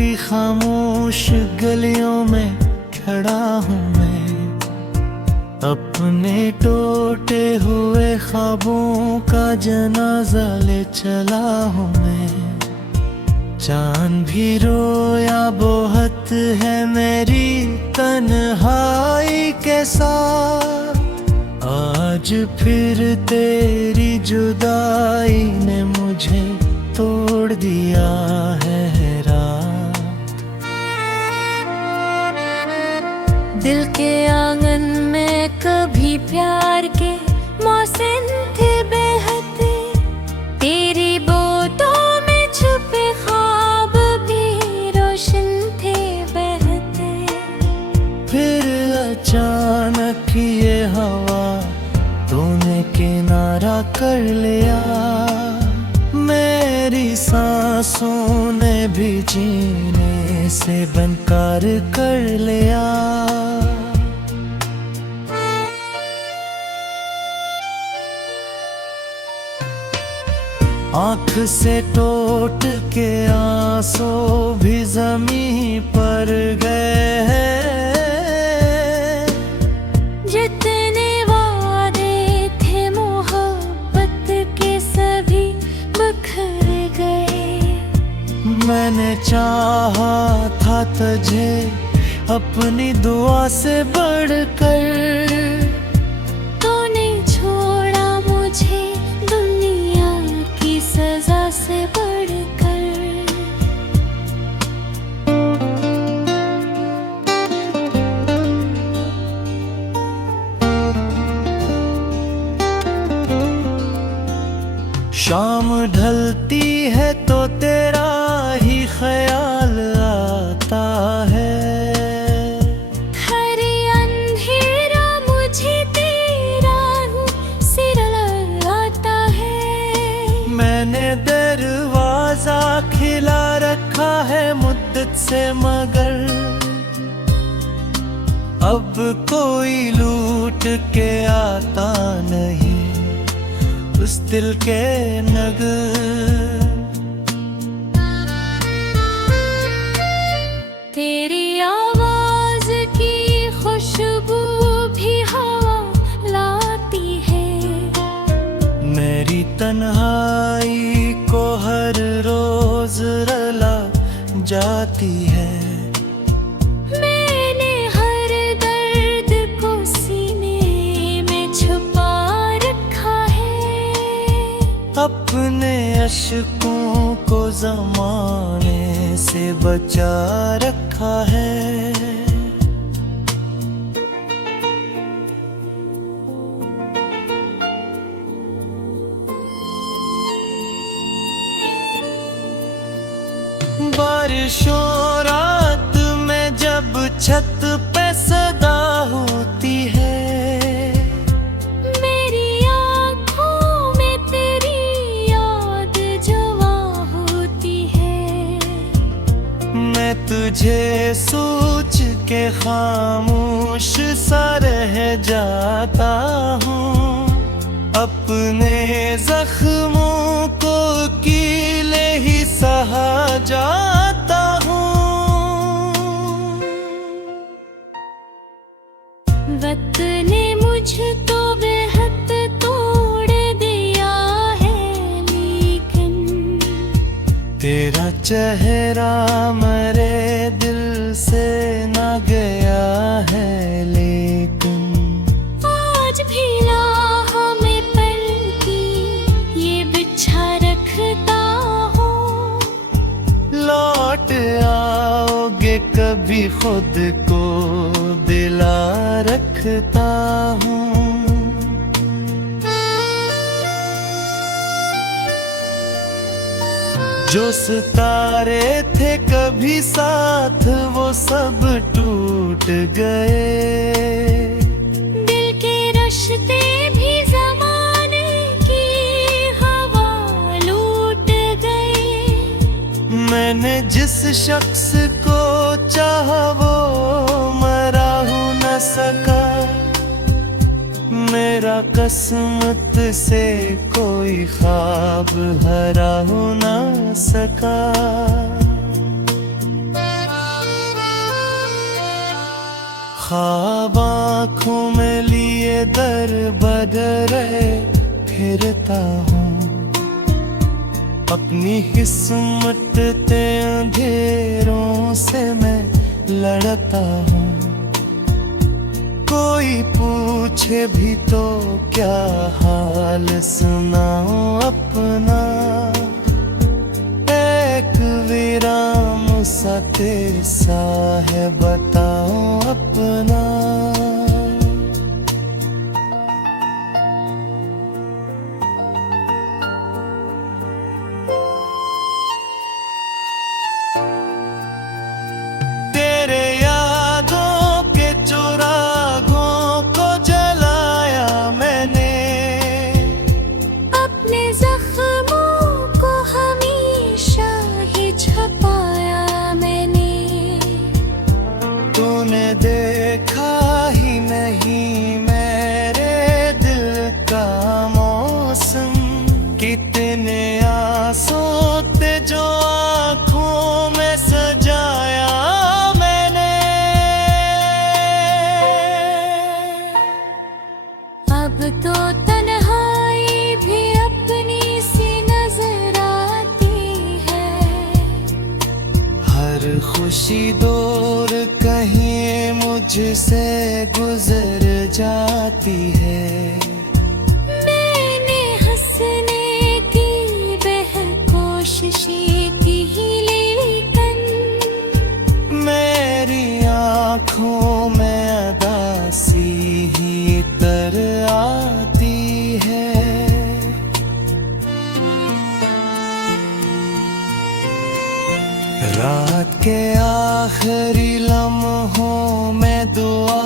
हुई खामोश गलियों में खड़ा हूँ मैं, अपने टूटे हुए ख्वाबों का जनाजा ले चला हूँ मैं। चांद भी रोया बहुत है मेरी तन्हाई के साथ, आज फिर तेरी जुदाई ने मुझे तोड़ दिया है रात। दिल के आंगन में कभी प्यार के मौसम थे बहते, तेरी बातों में छुपे ख्वाब भी रोशन थे बहते। फिर अचानक ये हवा तूने किनारा कर लिया, मेरी सांसों ने भी जीने से बनकार कर लिया। आँख से टूट के आंसू भी ज़मीं पर गए हैं, जितने वादे थे मोहब्बत के सभी बिखर गए। मैंने चाहा था तुझे अपनी दुआ से बढ़कर, तूने छोड़ा मुझे दुनिया की सजा से बढ़कर। शाम ढलती है तो तेरा ही ख्याल आता है, हर अंधेरा मुझे तेरा ही सिर आता है। मैंने दरवाजा खिला रखा है मुद्दत से, मगर अब कोई लूट के आता नहीं उस दिल के नगर। तेरी आवाज की खुशबू भी हवा लाती है, मेरी तन्हाई को हर रोज रुला जाती है। मैंने हर दर्द को सीने में छुपा रखा है, अपने अश्कों को ज़माने से बचा रखा है। बारिशों रात में जब छत पे सदा होती है, मेरी आँखों में तेरी याद जवा होती है। मैं तुझे सोच के खामोश सा रह जाता हूँ, अपने जख्मों को कीले ही सहा जाता हूँ। वक्त ने मुझ तो बेहद तोड़ दिया है, लेकिन तेरा चेहरा मेरे दिल से न गया है, लेकिन आज भी राह में पल की ये बिछा रखता हूँ। लौट आओगे कभी खुद को दिला रखता हूँ। जो सितारे थे कभी साथ वो सब टूट गए, दिल के रिश्ते भी ज़माने की हवा लूट गए। मैंने जिस शख्स को चाहा वो मरा हो न सका, मेरा किस्मत से कोई ख्वाब हरा हो ना सका। ख्वाब आँखों में लिए दर बदरे फिरता हूँ, अपनी किस्मत ते अंधेरों से मैं लड़ता हूँ। कोई पूछे भी तो क्या हाल सुनाऊं अपना, एक विराम सा सा है बताऊं अपना। तेरे यादों के चुरागों को जलाया मैंने, अपने जख्मों को हमेशा ही छुपाया मैंने। तूने देखा ही नहीं मेरे दिल का मौसम, कितने आंसू थे जो आँखों में सजाया मैंने। अब तो तन्हाई भी अपनी सी नजर आती है, हर खुशी दूर कहीं मुझसे गुजर जाती है। मैंने हंसने की कोशिशें की लेकिन मेरी आँखों में अदासी ही तर आती है। रात के आखिरी लम्हों में दुआ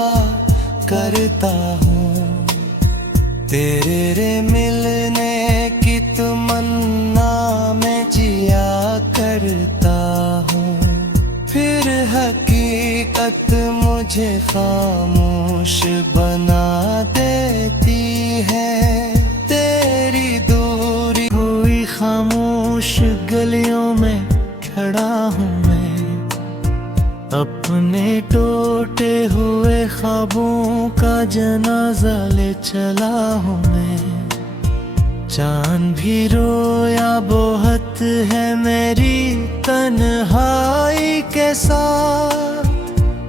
करता हूँ, तेरे मिलने की तमन्ना में जिया करता हूँ। फिर हकीकत मुझे खामोश बना देती है, तेरी दूरी हुई खामोश गलियों में खड़ा हूँ मैं, अपने टूटे हुए ख्वाबों का जनाजा ले चला हूँ मैं। चांद भी रोया बहुत है मेरी तन्हाई के साथ,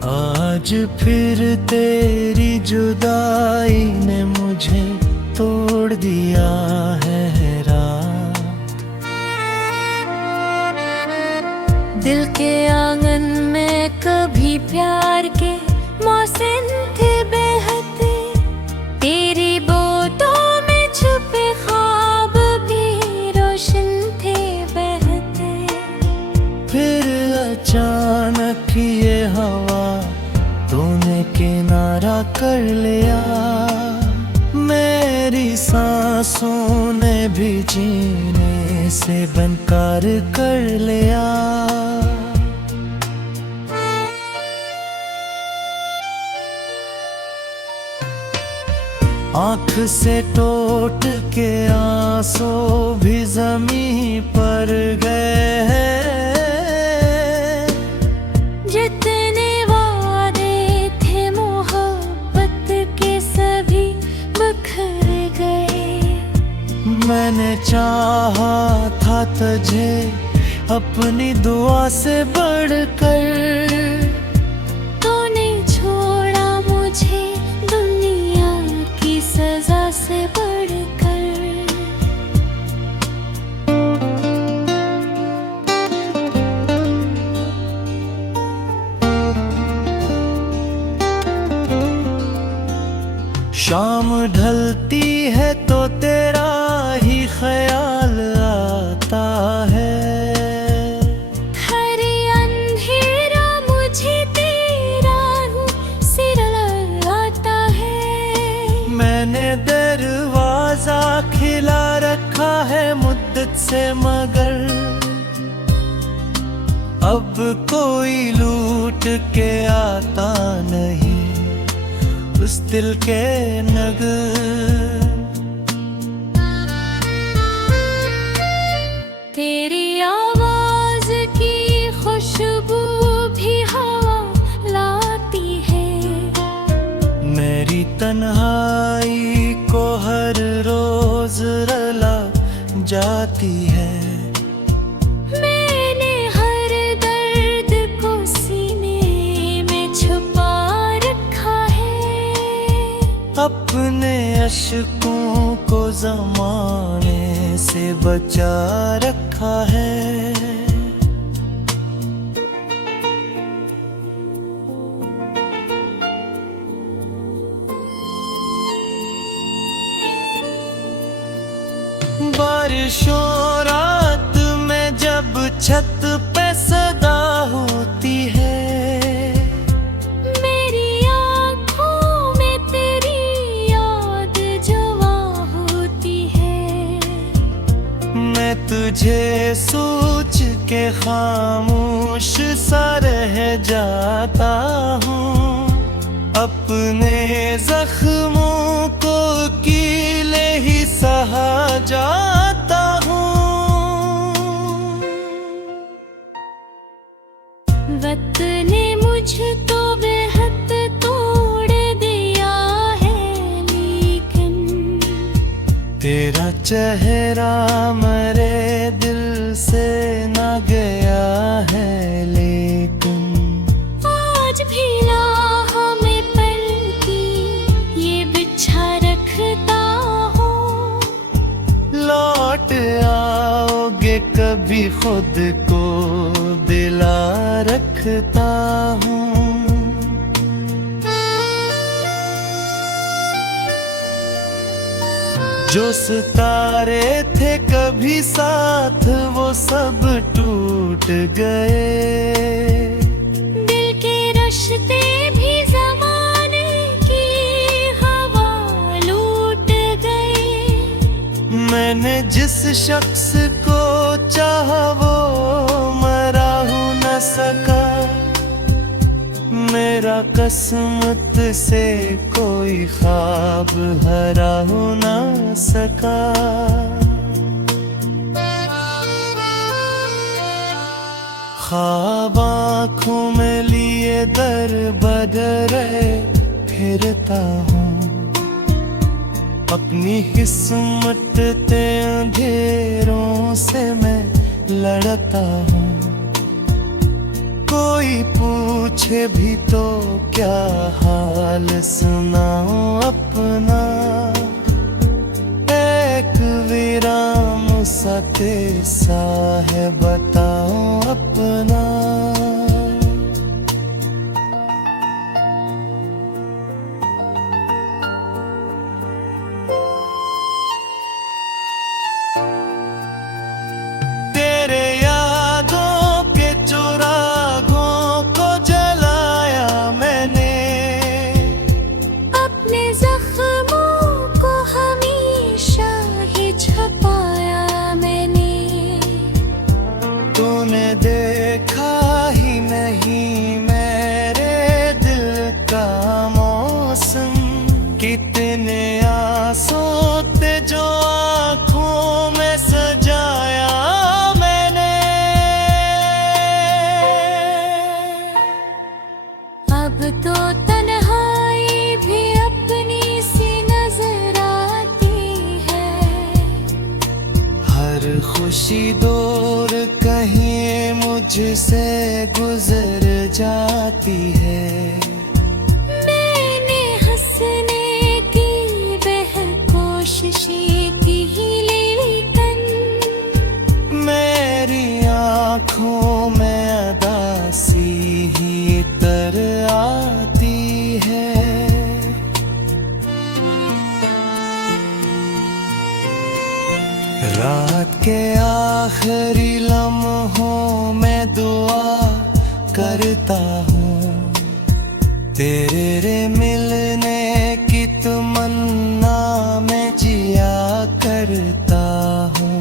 आज फिर तेरी जुदाई ने मुझे तोड़ दिया है रात। दिल के आंगन में कभी प्यार के मौसम थे बहते, तेरी बोतों में छुपे ख्वाब भी रोशन थे बहते। फिर अचानक ये हवा तूने किनारा कर लिया, मेरी सांसों ने भी जीने से बनकार कर लिया। आँख से टूट के आंसू भी ज़मीं पर गए हैं, जितने वादे थे मोहब्बत के सभी बिखर गए। मैंने चाहा था तुझे अपनी दुआ से बढ़कर, तूने छोड़ा मुझे दुनिया की सजा से बढ़कर। शाम ढलती है तो तेरा ही ख्याल आता है, हर अंधेरा मुझे तेरा ही सिर आता है। मैंने दरवाजा खिला रखा है मुद्दत से मगर अब कोई लूट के आता नहीं उस दिल के नगर। तेरी आवाज की खुशबू भी हवा लाती है, जाती है। मैंने हर दर्द को सीने में छुपा रखा है। अपने अश्कों को ज़माने से बचा रखा है। बारिशों रात में जब छत पे सदा होती है, मेरी आँखों में तेरी याद जवा होती है। मैं तुझे सोच के खामोश सा रह जाता हूँ। अपने जख्मों को कीले ही सहा जाता हूँ। वक्त ने मुझको बेहद तोड़ दिया है, लेकिन तेरा चेहरा मेरे दिल से न गया है। लेकिन आज भी राहों में पलती ये बिछा रखता हूँ। लौट आओगे कभी खुद को दिला रखता हूँ। जो सितारे थे कभी साथ वो सब टूट गए। दिल के रिश्ते भी ज़माने की हवा लूट गए। मैंने जिस शख्स को चाहा वो मरा हो न सका। मेरा किस्मत से कोई ख्वाब हरा हो न सका। ख्वाब आँखों में लिए दर बदरे फिरता हूँ। अपनी किस्मत ते अंधेरों से मैं लड़ता हूँ। कोई पूछे भी तो क्या हाल सुनाऊं अपना। एक विराम सा किस्सा है बताऊं अपना। तेरे यादों के चुरागों को जलाया मैंने। अपने जख्मों को हमेशा ही छुपाया मैंने। तूने देखा ही नहीं मेरे दिल का मौसम। कितने आंसू थे जो आँखों में सजाया मैंने। अब तो तन्हाई भी अपनी सी नजर आती है। हर खुशी दूर कहीं मुझसे गुजर जाती है। मैंने हंसने की बेकोशिशें की लेकिन मेरी आँखों में अदासी ही तर आती है। रात के आखिरी लम्हों में दुआ करता हूँ। तेरे मिलने की तमन्ना में जिया करता हूँ।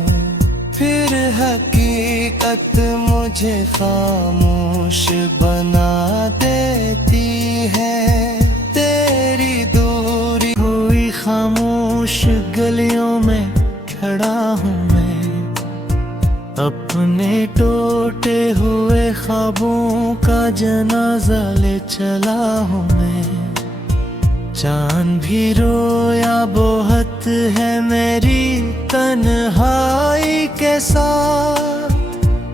फिर हकीकत मुझे खामोश बना देती है। तेरी दूरी हुई खामोश गलियों में खड़ा हूँ मैं। अपने टूटे हुए ख्वाबों का जनाजा ले चला हूँ मैं। चांद भी रोया बहुत है मेरी तन्हाई के साथ।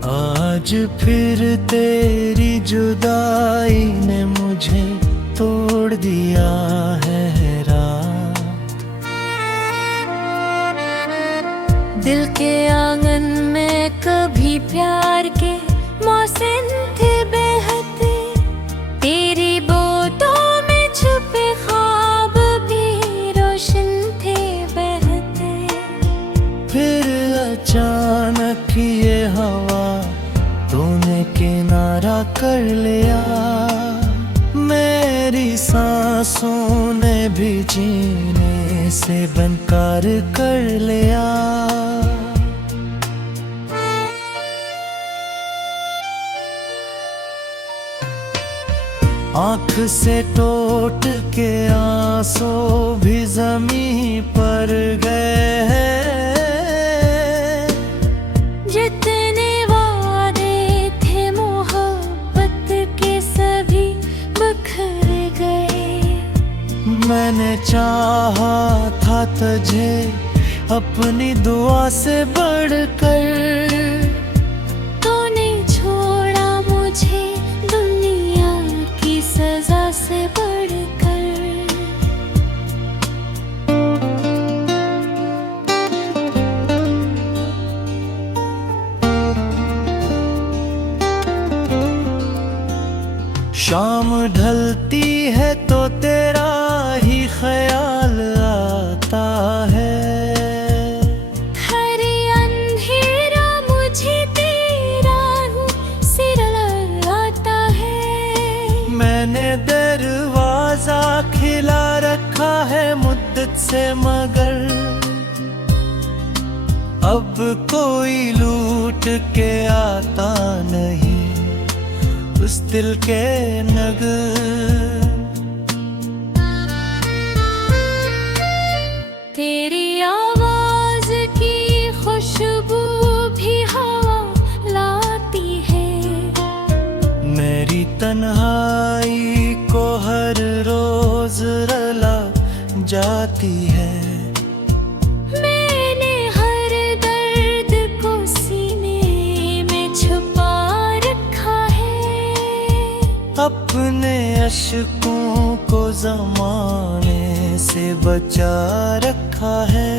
आज फिर तेरी जुदाई ने मुझे तोड़ दिया है रात। दिल के आंगन में कभी प्यार के मौसम थे बहते, तेरी बातों में छुपे ख्वाब भी रोशन थे बहते। फिर अचानक ये हवा तूने किनारा कर लिया, मेरी सांसों ने भी जीने से बनकार कर लिया। आँख से टूट के आंसू भी ज़मीं पर गए हैं। जितने वादे थे मोहब्बत के सभी बिखर गए। मैंने चाहा था तुझे अपनी दुआ से बढ़कर, तूने छोड़ा मुझे दुनिया की सजा से बढ़कर। शाम ढलती है तो तेरा ही ख्याल आता है। हरे अंधेरा मुझे तेरा सिर आता है। मैंने दरवाजा खिला रखा है मुद्दत से, मगर अब कोई लूट के आता नहीं उस दिल के नगर। तेरी आवाज की खुशबू भी हवा लाती है। मेरी तन्हाई को हर रोज रुला जाती है। मैंने हर दर्द को सीने में छुपा रखा है। अपने अश्कों को ज़माने से बचा रखा है।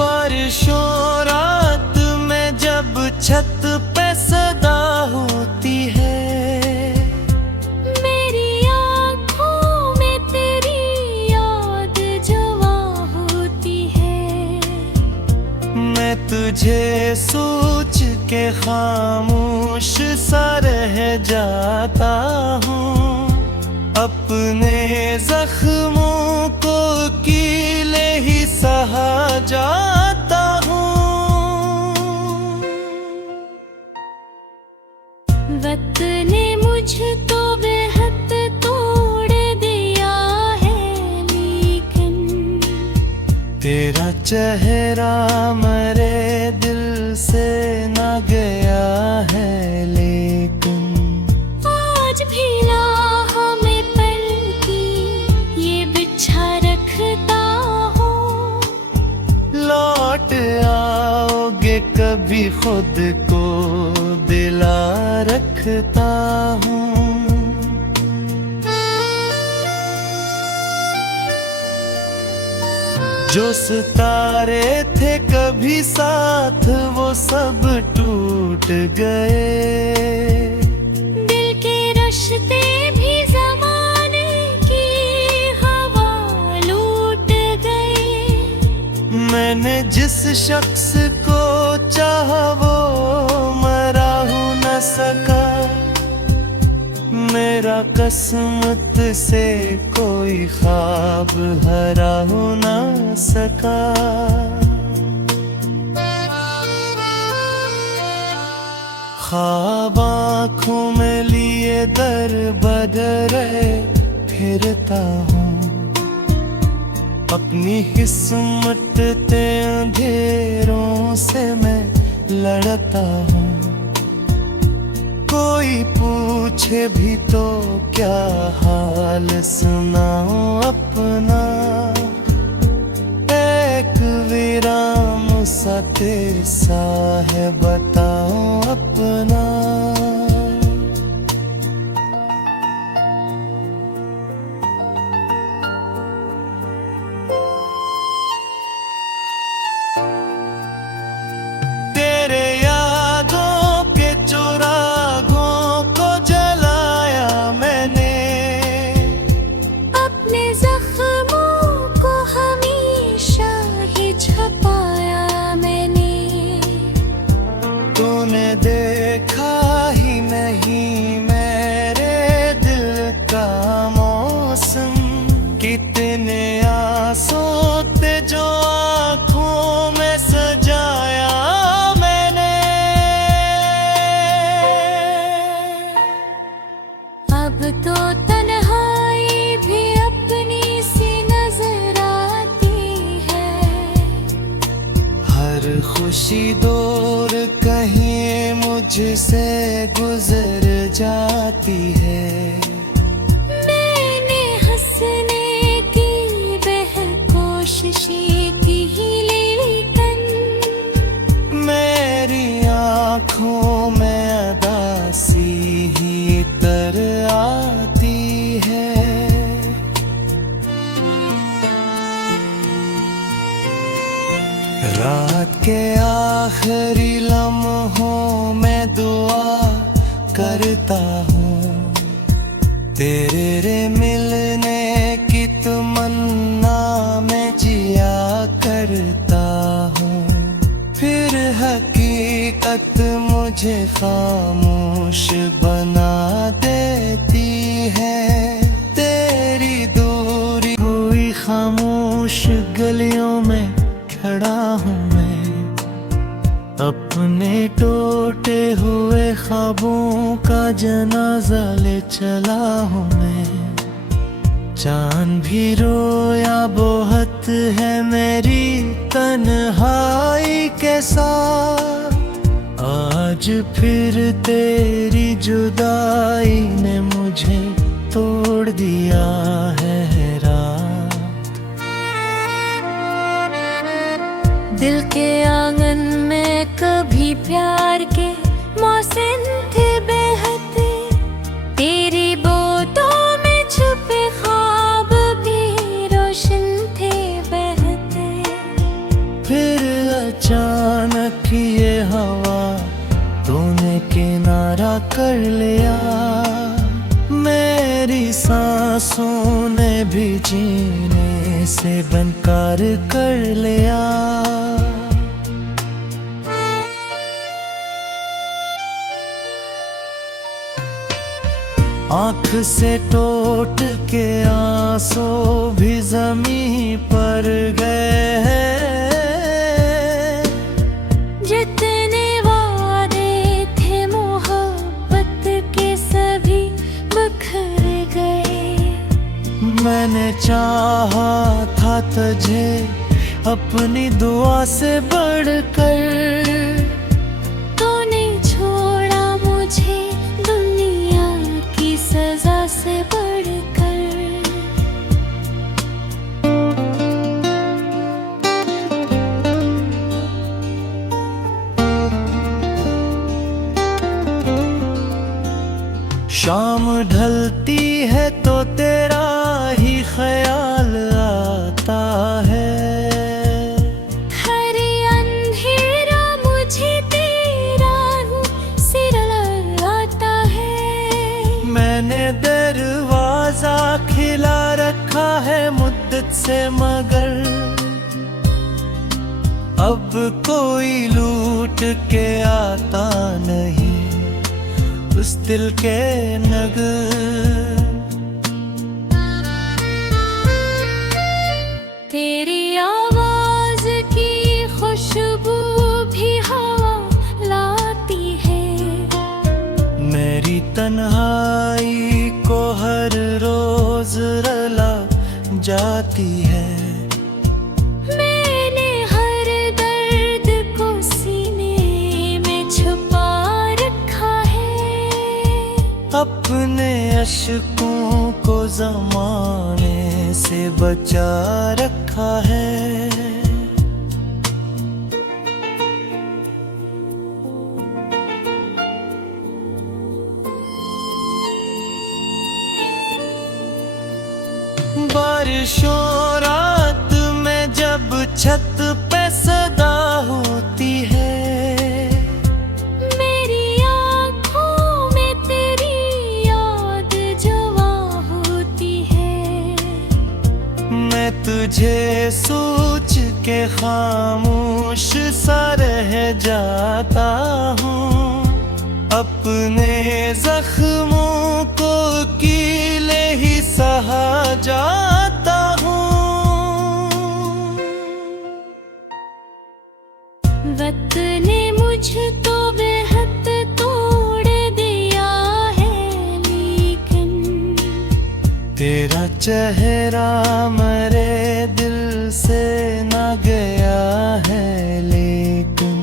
बारिशों रात में जब छत पे सदा होती है, मेरी आँखों में तेरी याद जवा होती है। मैं तुझे सोच के खामोश सा रह जाता हूँ। अपने जख्मों को कीले ही सहा जाता हूँ। वक्त ने मुझको बेहद तोड़ दिया है, लेकिन तेरा चेहरा मेरे दिल से न गया है। लेकिन आज भी राहों में पलकी ये बिछा रखता हूँ। लौट आओगे कभी खुद को दिला रखता हूँ। जो सितारे थे कभी साथ वो सब टूट गए। दिल के रिश्ते भी ज़माने की हवा लूट गए। मैंने जिस शख्स को चाहा वो मरा हो न सका। मेरा किस्मत से कोई ख्वाब हरा हो न सका। ख्वाब आँखों में लिए दर बदर फिरता हूँ। अपनी किस्मत ते अंधेरों से मैं लड़ता हूँ। कोई पूछे भी तो क्या हाल सुनाऊं अपना, एक विराम सा तेसा है बताऊं अपना। तेरे यादों के चुरागों को जलाया मैंने, अपने जख्मों को हमेशा ही छुपाया मैंने। तूने देखा ही नहीं मेरे दिल का मौसम, कितने आंसू थे जो आँखों में सजाया मैंने। अब तो तन्हाई भी अपनी सी नजर आती है। हर खुशी दूर कहीं मुझसे गुजर जाती है। मैंने हंसने की बेकोशिशें की लेकिन मेरी आँखों में अदासी ही तर आती है। रात के आखिरी लम्हों में दुआ करता हूँ, तेरे मिलने की तमन्ना में जिया करता हूँ। फिर हकीकत मुझे खामोश बना देती है। तेरी दूरी हुई खामोश गलियों में खड़ा हूँ मैं, अपने टूटे हुए ख्वाबों का जनाजा ले चला हूँ मैं। चांद भी रोया बहुत है मेरी तन्हाई के साथ, आज फिर तेरी जुदाई ने मुझे तोड़ दिया है रात। दिल के आंगन में कभी प्यार के मौसम थे बहते, तेरी बातों में छुपे ख्वाब भी रोशन थे बहते। फिर अचानक ये हवा तूने किनारा कर लिया, मेरी सांसों ने भी जीने से बनकार कर लिया। आँख से टूट के आंसू भी ज़मीं पर गए हैं। जितने वादे थे मोहब्बत के सभी बिखर गए। मैंने चाहा था तुझे अपनी दुआ से बढ़कर, तूने छोड़ा मुझे दुनिया की सजा से बढ़कर। शाम ढलती है तो तेरा ही ख्याल आता है। हर अंधेरा मुझे तेरा सिर आता है। मैंने दरवाजा खिला रखा है मुद्दत से, मगर अब कोई लूट के आता नहीं उस दिल के नगर। तेरी आवाज की खुशबू भी हवा लाती है। मेरी तन्हाई को हर रोज रला जाती है। अपने अश्कों को ज़माने से बचा रखा है। बारिशों रात में जब छत पे सदा होती है, मेरी आँखों में तेरी याद जवा होती है। मैं तुझे सोच के खामोश सा रह जाता हूँ। अपने जख्मों को कीले ही सहा जाता हूँ। वक्त ने मुझ तो बेहद तोड़ दिया है, लेकिन तेरा चेहरा मेरे दिल से न गया है। लेकिन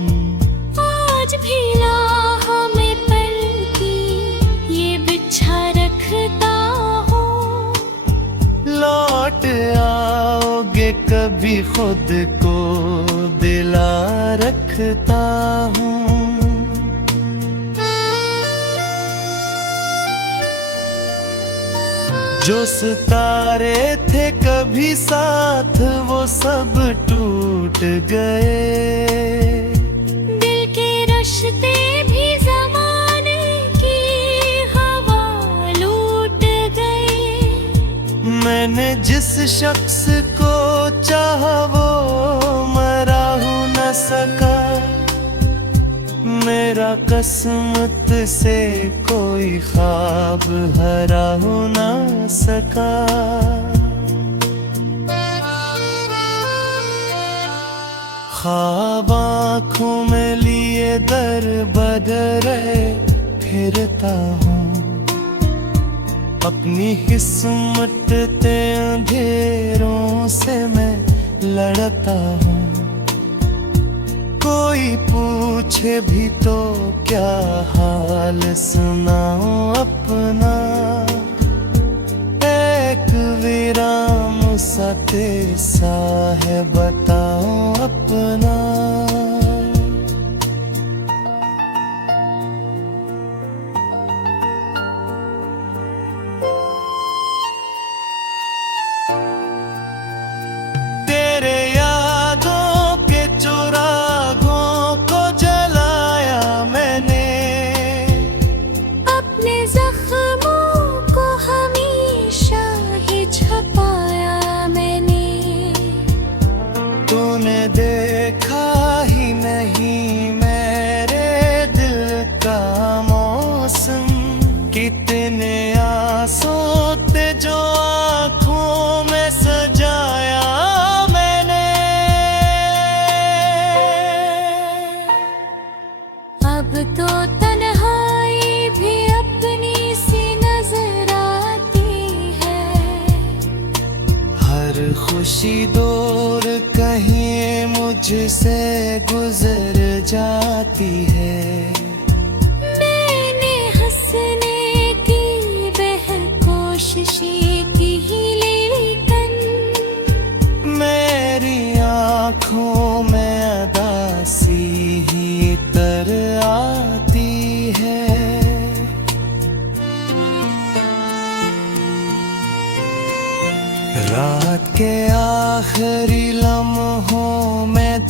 आज भी राह में पल की ये बिछा रखता हूँ। लौट आओगे कभी खुद को दिला रखता हूँ। जो सितारे थे कभी साथ वो सब टूट गए। दिल के रश्ते भी ज़माने की हवा लूट गए। मैंने जिस शख्स को चाहा वो मरा हो न सका। मेरा किस्मत से कोई ख्वाब हरा हो न सका। ख्वाब आँखों में लिए दर बदर फिरता हूँ। अपनी किस्मत ते अंधेरों से मैं लड़ता हूँ। कोई पूछे भी तो क्या हाल सुनाऊं अपना। एक विराम सा तेसा है बताऊं अपना। तेरे यादों के चुरागों को जलाया मैंने। अपने जख्मों को हमेशा ही छुपाया मैंने। तूने देखा ही नहीं मेरे दिल का मौसम। कितने आंसू थे जो आँखों में सजाया मैंने। अब तो तन्हाई भी अपनी सी नजर आती है। हर खुशी दूर कहीं मुझसे गुजर जाती है। मैंने हंसने की कोशिशें की लेकिन मेरी आँखों में अदासी ही तर आती है। रात के आखिरी लम्हों में